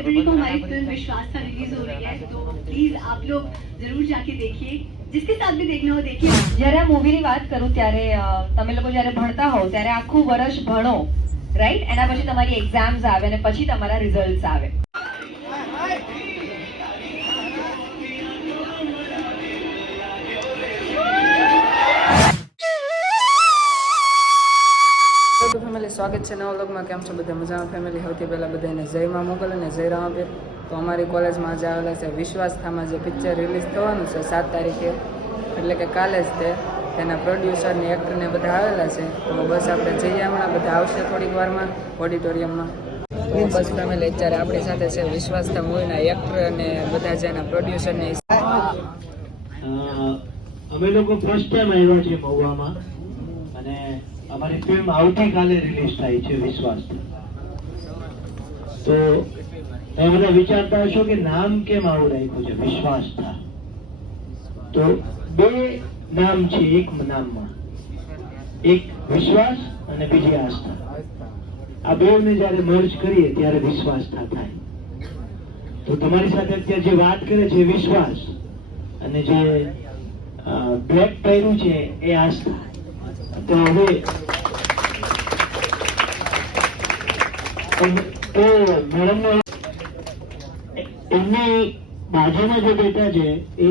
फरवरी को हमारी फिल्म विश्वास था रिलीज हो रही है, तो प्लीज आप लोग जरूर जाके देखिए, जिसके साथ भी देखना हो देखिए. જ્યારે આ મૂવીની વાત કરું ત્યારે તમે લોકો જ્યારે ભણતા હો ત્યારે આખું વર્ષ ભણો, રાઈટ? એના પછી તમારી એક્ઝામ્સ આવે અને પછી તમારા રિઝલ્ટ્સ આવે. તો ફેમિલી, સ્વાગત છે નવા વ્લોગમાં. કેમ છો બધા? મજામાં ફેમિલી? સૌથી પહેલાં બધાને જય માં મોકલ અને જય રામાપીર. તો અમારી કોલેજમાં આજે આવેલા છે વિશ્વાસથામાં જે પિક્ચર રિલીઝ થવાનું છે 7 તારીખે, એટલે કે કાલે જ તે. તેના પ્રોડ્યુસરને એક્ટરને બધા આવેલા છે. તો બસ આપણે જઈએ, હમણાં બધા આવશે થોડીક વારમાં ઓડિટોરિયમમાં. તો બસ ફેમિલી, અત્યારે આપણી સાથે છે વિશ્વાસથા મૂવીના એક્ટર અને બધા જે એના પ્રોડ્યુસરને. અમે લોકો ફર્સ્ટ ટાઈમ આવ્યા છે મહુવામાં અને અમારી ફિલ્મ આવતીકાલે રિલીઝ થાય છે વિશ્વાસ. તો તમે બધા વિચારતા હશો કે નામ કેમ આવું રાખ્યું છે વિશ્વાસથા? તો બે નામ છે એક નામમાં, એક વિશ્વાસ અને બીજી આસ્થા. આ બેને જ્યારે મર્જ કરીએ ત્યારે વિશ્વાસથા થાય. તો તમારી સાથે અત્યારે જે વાત કરે છે વિશ્વાસ અને જે બ્લેક પહેર્યું છે એ આસ્થા. તો હવે મેડમ એમની બાજુમાં જે બેઠા છે એ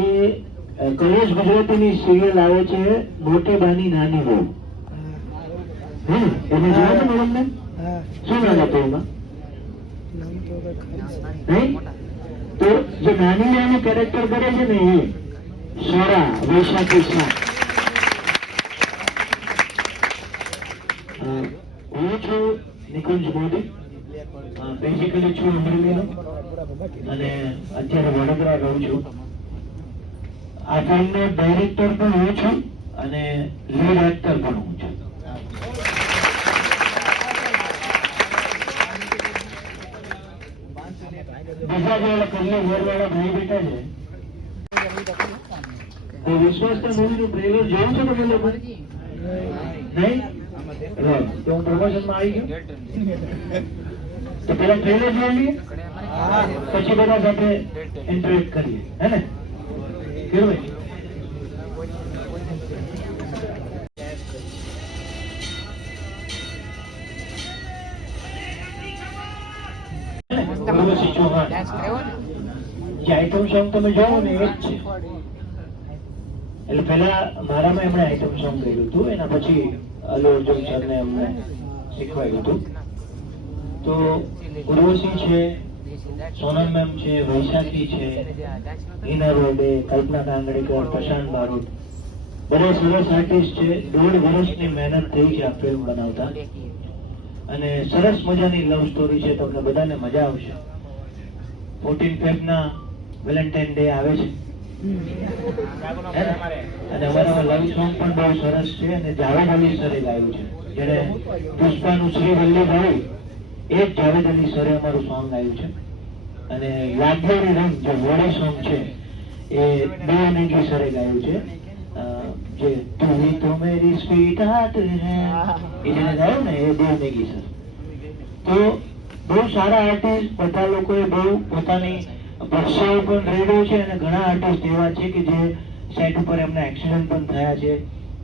કલેશ ગુજરાતીની સિરિયલ આવે છે મોટે બાની નાની બહુ. એને જોયા છે મેડમ ને? શું નામ હતું એમાં? તો જે નાની નાનું કેરેક્ટર કરે છે ને એ સોરા વૈશાખી શાહ. હું છું નિકુંજ મોદી, બેઝિકલી છું અમરેલીનો અને અત્યારે વડોદરા રહું છું. આ ફિલ્મનો ડાયરેક્ટર પણ હું છું અને લીડ એક્ટર પણ હું છું. બીજા જે કલ્લે ઘરવાળા ભાઈ બેઠા છે, તો વિશ્વાસના મૂવીનું ટ્રેલર જોયું છે તમે લોકો? નહીં? તો હું પ્રમોશનમાં આવી ગયો. તો પેલા ટ્રેલર જોઈ લઈએ, પછી બધા સાથે ઇન્ટરેક્ટ કરીએ, હે ને? કેવું ભાઈ? ઉર્વશી ચૌહાણ જે આઈટમ સોંગ તમે જોવો ને એ જ છે. એટલે પેલા મારામાં એમણે આઈટમ સોંગ કર્યું હતું, એના પછી અલ્લુ અર્જુન સરને એમને શીખવાડ્યું હતું. તો ઉર્વશી છે, સોનલ મેમ છે, વૈશાખી છે, હિના રોડે, કલ્પના કાંગડેકર, પ્રશાંત બારોટ, બધા સરસ આર્ટિસ્ટ છે. 1.5 વર્ષની મહેનત થઈ છે આ ફિલ્મ બનાવતા અને સરસ મજાની લવ સ્ટોરી છે. તમને બધાને મજા આવશે. 14 ફેબ્રુઆરીના વેલેન્ટાઇન ડે આવે છે અને અમારામાં લવ સોંગ પણ બહુ સરસ છે અને જાવેદ અલી સરે ગાયું છે. જેને પુષ્પાનું શ્રી વલ્લભ આવ્યું એ જ જાવેદ અલી સરે અમારું સોંગ ગાયું છે. અને લાગેલી રંગ જે વોડી સોંગ છે એ દેવ મેઘી સરે ગાયું છે. જે તું ही तो मेरी स्वीट हार्ट है એ જેને ગાયું ને એ દેવ મેઘી સર. તો બહુ સારા આર્ટિસ્ટ બધા લોકોએ બહુ પોતાની પરસાઓ પણ રેડ્યો છે અને ઘણા આર્ટિસ્ટ એવા છે કે જે સેટ ઉપર એમના એક્સિડન્ટ પણ થયા છે.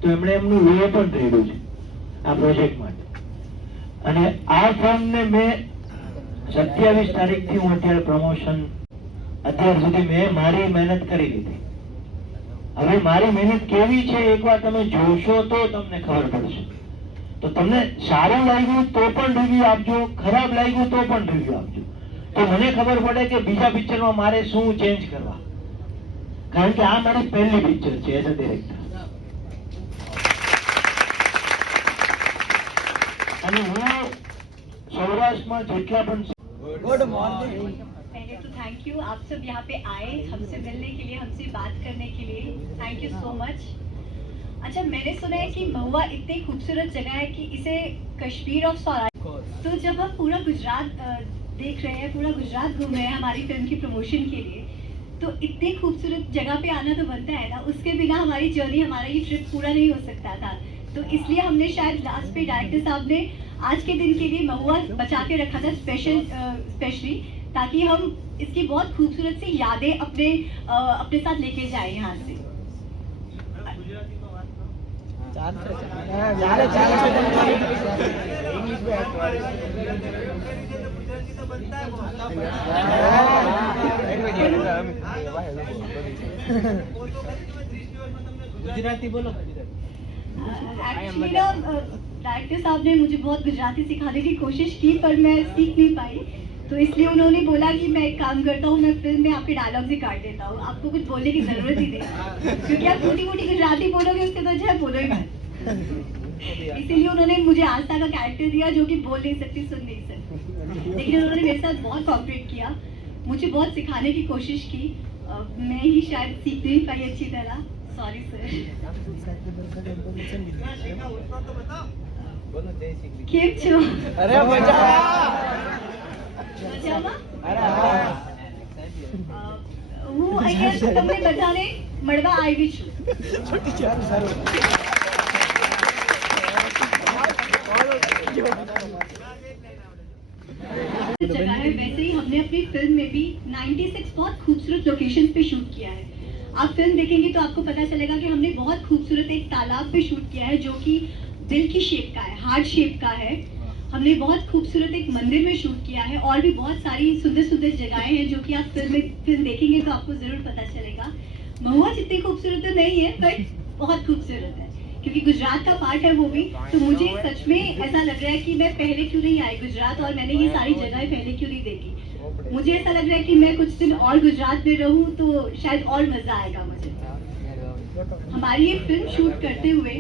તો એમણે એમનું લોહી પણ રેડ્યું છે આ પ્રોજેક્ટ માટે. અને આ ફિલ્મને મેં 27 તારીખથી હું અત્યારે પ્રમોશન, અત્યાર સુધી મેં મારી મહેનત કરી લીધી. હવે મારી મહેનત કેવી છે એકવાર તમે જોશો તો તમને ખબર પડશે. તો તમને સારું લાગ્યું તો પણ રિવ્યુ આપજો, ખરાબ લાગ્યું તો પણ રિવ્યુ આપજો. તો મને ખબર પડે કે બીજા પિક્ચરમાં મારે શું ચેન્જ કરવા. કારણ કે આ મારી પહેલી પિક્ચર છે એઝ અ ડિરેક્ટર. અને હું સૌરાષ્ટ્રમાં જેટલા પણ गुड मॉर्निंग. पहले तो थैंक यू, आप सब यहाँ पे आए हमसे मिलने के लिए, हमसे बात करने के लिए. Thank you so much. अच्छा, मैंने सुना है कि महुआ इतनी खूबसूरत जगह है कि इसे कश्मीर ऑफ सौराष्ट्र. तो जब हम पूरा गुजरात देख रहे हैं, पूरा गुजरात घूम रहे हैं हमारी फिल्म की प्रमोशन के लिए, तो इतनी खूबसूरत जगह पे आना तो बनता है ना. उसके बिना हमारी जर्नी, हमारा ये ट्रिप पूरा नहीं हो सकता था. तो इसलिए हमने शायद लास्ट पे डायरेक्टर साहब ने आज के दिन के लिए महुआ बचा के रखा था स्पेशली, ताकि हम इसकी बहुत खूबसूरत सी यादें अपने साथ लेके जाए यहाँ से। ગુજરાતી બોલો। एक्चुअली ना डायरेक्टर साहब ने मुझे बहुत गुजराती सिखाने की कोशिश की पर मैं सीख नहीं पाई, तो इसलिए उन्होंने बोला कि मैं एक काम करता हूँ, मैं फिल्म में आपके डायलॉग्स ही काट देता हूँ, आपको कुछ बोलने की जरूरत ही नहीं, क्योंकि आप मोटी मोटी गुजराती बोलोगे उसके तो अच्छा है बोलो ही मत। इसीलिए उन्होंने मुझे आस्था का कैरेक्टर दिया जो कि बोल नहीं सकती, सुन नहीं सकती, लेकिन उन्होंने मेरे साथ बहुत कॉपरेट किया, मुझे बहुत सिखाने की कोशिश की। मैं ही शायद सीख नहीं पाई अच्छी तरह, सॉरी सर। કેમ છો? અરે મજા મજામાં? હું અહીંયા તમને બધાને મળવા આવી છું। जगह है, वैसे ही हमने अपनी फिल्म में भी 96 बहुत खूबसूरत लोकेशन पे शूट किया है। आप फिल्म देखेंगे तो आपको पता चलेगा कि हमने बहुत खूबसूरत एक तालाब पे शूट किया है जो कि दिल की शेप का है, हार्ट शेप का है। हमने बहुत खूबसूरत एक मंदिर में शूट किया है और भी बहुत सारी सुंदर सुंदर जगहें हैं जो कि आप फिल्म देखेंगे तो आपको जरूर पता चलेगा। महुआ जितनी खूबसूरत तो नहीं है बट बहुत खूबसूरत है, क्योंकि गुजरात का पार्ट है वो भी। तो मुझे सच में ऐसा लग रहा है कि मैं पहले क्यों नहीं आई गुजरात और मैंने ये सारी जगहें पहले क्यों नहीं देखी। मुझे ऐसा लग रहा है कि मैं कुछ दिन और गुजरात में रहूं तो शायद और मजा आएगा मुझे। हमारी ये फिल्म शूट करते हुए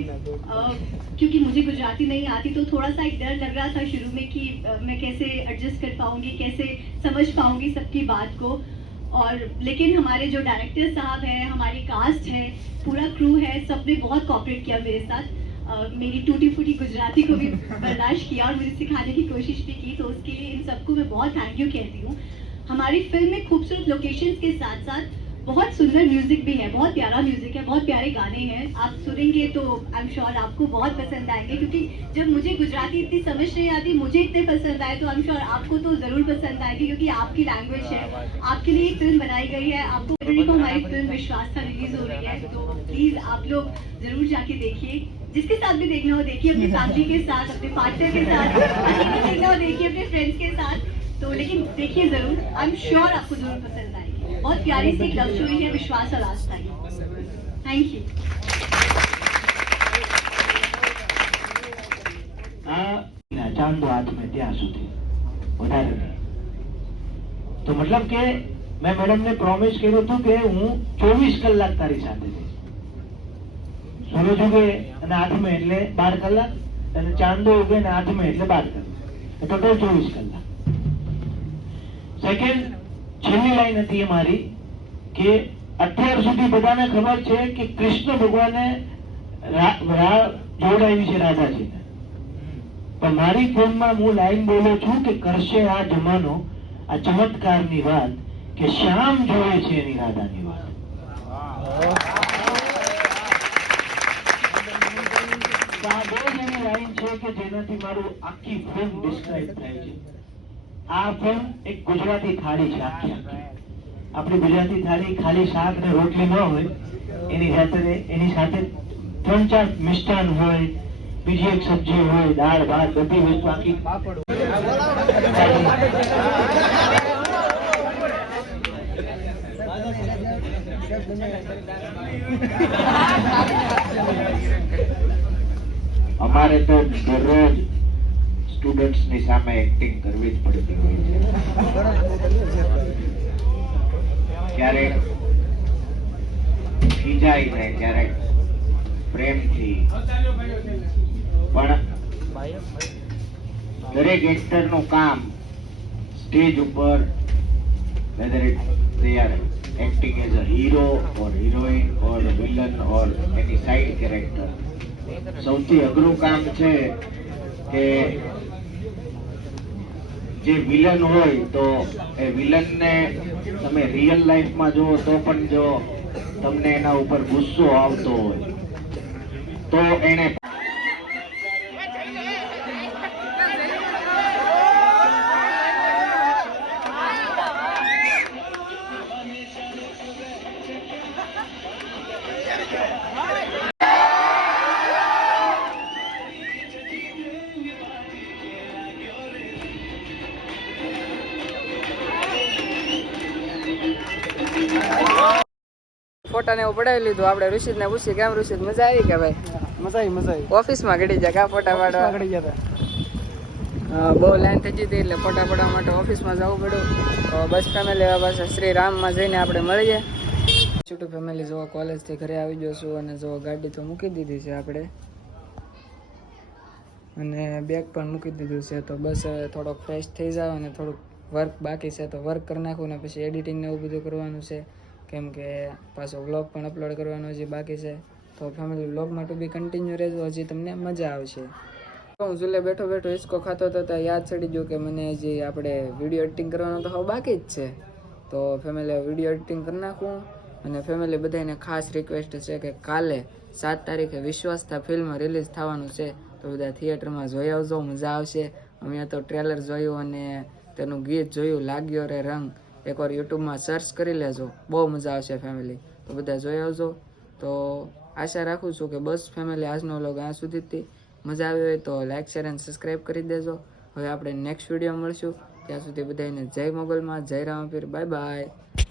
क्योंकि मुझे गुजराती नहीं आती तो थोड़ा सा एक डर लग रहा था शुरू में कि मैं कैसे एडजस्ट कर पाऊंगी, कैसे समझ पाऊंगी सबकी बात को। और लेकिन हमारे जो डायरेक्टर साहब हैं, हमारी कास्ट है, पूरा क्रू है, सबने बहुत कोऑपरेट किया मेरे साथ। मेरी टूटी फूटी गुजराती को भी बर्दाश्त किया और मुझे सिखाने की कोशिश भी की, तो उसके लिए इन सबको मैं बहुत थैंक यू कहती हूँ। हमारी फिल्म में खूबसूरत लोकेशंस के साथ साथ बहुत सुंदर म्यूजिक भी है, बहुत प्यारा म्यूजिक है, बहुत प्यारे गाने हैं। आप सुनेंगे तो आई एम श्योर आपको बहुत पसंद आएंगे, क्योंकि जब मुझे गुजराती इतनी समझ नहीं आती, मुझे इतने पसंद आए तो आई एम श्योर आपको तो जरूर पसंद आएगी, क्योंकि आपकी लैंग्वेज है, आपके लिए फिल्म बनाई गई है। आपको को हमारी फिल्म विश्वास था रिलीज हो रही है, तो प्लीज आप लोग जरूर जाके देखिए। जिसके साथ भी देखना हो देखिए, अपनी फैमिली के साथ, अपने पार्टनर के साथ, अकेले देखना हो देखिए, अपने फ्रेंड्स के साथ, तो लेकिन देखिए जरूर, आई एम श्योर आपको जरूर पसंद आएगी। बहुत प्यारी सी लव स्टोरी है विश्वास और आस्था की। Thank you. ચાંદો હાથ में ત્યાં સુધી વધારે નહીં। તો મતલબ કે મેં મેડમ ને પ્રોમિસ કર્યું હતું કે હું 24 કલાક તારી સાથે રહીશ। સૂરજ ઉગે અને હાથમાં એટલે 12 કલાક અને ચાંદો ઉગે ને હાથમાં એટલે 12 કલાક, ટોટલ 24 કલાક। સેકન્ડ છેલ્લી લાઈન હતી એ મારી કે અત્યાર સુધી બધાને ખબર છે કે કૃષ્ણ ભગવાને જોડાવી છે રાધાજીને, પણ મારી ફિલ્મમાં હું લાઈન બોલું છું કે કરશે આ જમાનો આ ચમત્કારની વાત કે શ્યામ જોડે છે એની રાધાની વાત। આ બે જ એવી લાઈન છે કે જેનાથી મારું આખી ફિલ્મ ડિસ્ક્રાઇબ થાય છે। આ ફિલ્મ એક ગુજરાતી થાળી છે આખી આખી। આપણી ગુજરાતી થાળી ખાલી શાક ને રોટલી ન હોય, એની સાથે 3-4 મિષ્ટાન હોય, બીજી એક સબ્જી હોય, દાળ ભાત બધી વસ્તુ આખી પાપડ। અમારે તો દરરોજ સ્ટુડન્ટ્સ ની સામે એક્ટિંગ કરવી જ પડતી હોય છે। ક્યારેક ખીજાઈને, ક્યારેક પ્રેમથી, પણ દરેક એક્ટર નું કામ સ્ટેજ ઉપર whether they are acting as a hero or heroine or villain or any side character, સૌથી અઘરું કામ છે કે જે વિલન હોય તો એ વિલન ને તમે રિયલ લાઈફ માં જો તો પણ જો તમને એના ઉપર ગુસ્સો આવતો હોય તો એને ફોટા ને એવું પડાવી લીધું. આપણે ઋષિત ને પૂછી કેમ ઋષિત મજા આવી કે ભાઈ? મજા આવી ઓફિસમાં ઘડી જાય કા ફોટા પાડવા? આગળ ગયા હતા. બહુ લાઈન થઈ જતી એટલે ફોટા પાડવા માટે ઓફિસમાં જવું પડ્યું. તો બસ ફેમિલી હવે પાછા શ્રી રામમાં જઈને આપણે મળીએ. છોટું ફેમિલી જો કોલેજથી ઘરે આવી ગયો છું અને જો ગાડી તો મૂકી દીધી છે આપણે અને બેગ પણ મૂકી દીધું છે. તો બસ હવે થોડોક ફ્રેશ થઈ જાવ અને થોડુંક વર્ક બાકી છે તો વર્ક કરી નાખું ને પછી એડિટિંગ ને એવું બધું કરવાનું છે, કેમ કે પાછો વ્લોગ પણ અપલોડ કરવાનો હજી બાકી છે. તો ફેમિલી વ્લોગમાં ટુ બી કન્ટિન્યુ રહેજો, હજી તમને મજા આવશે. હું ઝૂલે બેઠો બેઠો હિસકો ખાતો હતો તો યાદ ચડી ગયું કે મને હજી આપણે વિડીયો એડિટિંગ કરવાનો તો હવે બાકી જ છે. તો ફેમિલી વિડીયો એડિટિંગ કરી નાખું. અને ફેમિલી બધાને ખાસ રિક્વેસ્ટ છે કે કાલે 7 તારીખે વિશ્વાસતા ફિલ્મ રિલીઝ થવાનું છે, તો બધા થિયેટરમાં જોઈ આવજો, મજા આવશે. અમે તો ટ્રેલર જોયું અને તેનું ગીત જોયું, લાગ્યો રે રંગ, એકવાર યુટ્યુબમાં સર્ચ કરી લેજો, બહુ મજા આવશે ફેમિલી. તો બધા જોઈ આવજો. તો આશા રાખું છું કે બસ ફેમિલી આજનો વ્લોગ આ સુધીથી મજા આવી હોય તો લાઈક શેર અને સબસ્ક્રાઈબ કરી દેજો. હવે આપણે નેક્સ્ટ વિડીયો મળશું, ત્યાં સુધી બધાને જય મોગલમાં, જય રામપીર, બાય બાય.